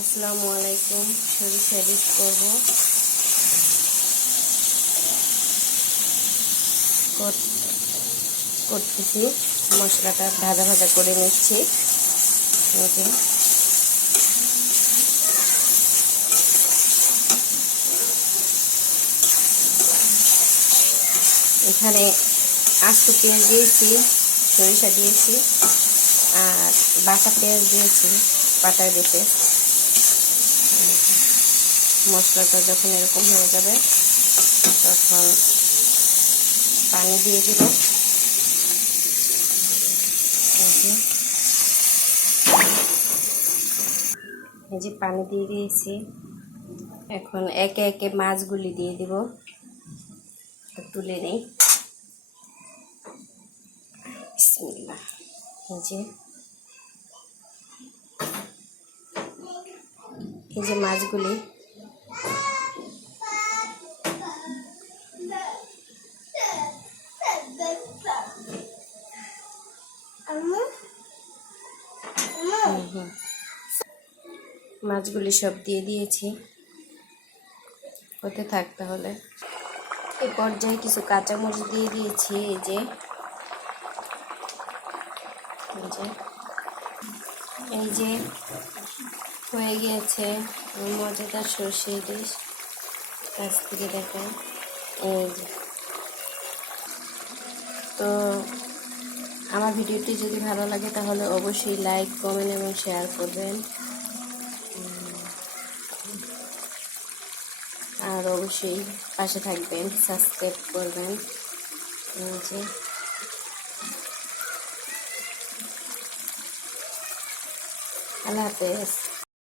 আসসালামু আলাইকুম। সরিষা ইলিশ করব। করতেছি মশলাটা ভাজা ভাজা করে নিচ্ছি। এখানে আস্ত পেঁয়াজ দিয়েছি, সরিষা দিয়েছি, আর বাটা পেঁয়াজ দিয়েছি পাটায় বেটে। মশলাটা যখন এরকম হয়ে যাবে তখন পানি দিয়ে দিব। এই যে পানি দিয়ে দিয়েছি। এখন একে একে মাছগুলি দিয়ে দিব। তুলে নেই। বিসমিল্লাহ। এই যে মাছগুলি মাছগুলি সব দিয়ে দিয়েছি। হতে থাক তাহলে। এই পর্যায়ে কিছু কাঁচামরিচ দিয়ে দিয়েছি। এই যে হয়ে গিয়েছে মজাদার সরষে ইলিশ। কাছ থেকে দেখাই। এই যে তো আমার ভিডিওটি যদি ভালো লাগে তাহলে অবশ্যই লাইক, কমেন্ট এবং শেয়ার করবেন। আর অবশ্যই পাশে থাকবেন, সাবস্ক্রাইব করবেন। আল্লাহ হাফেজ।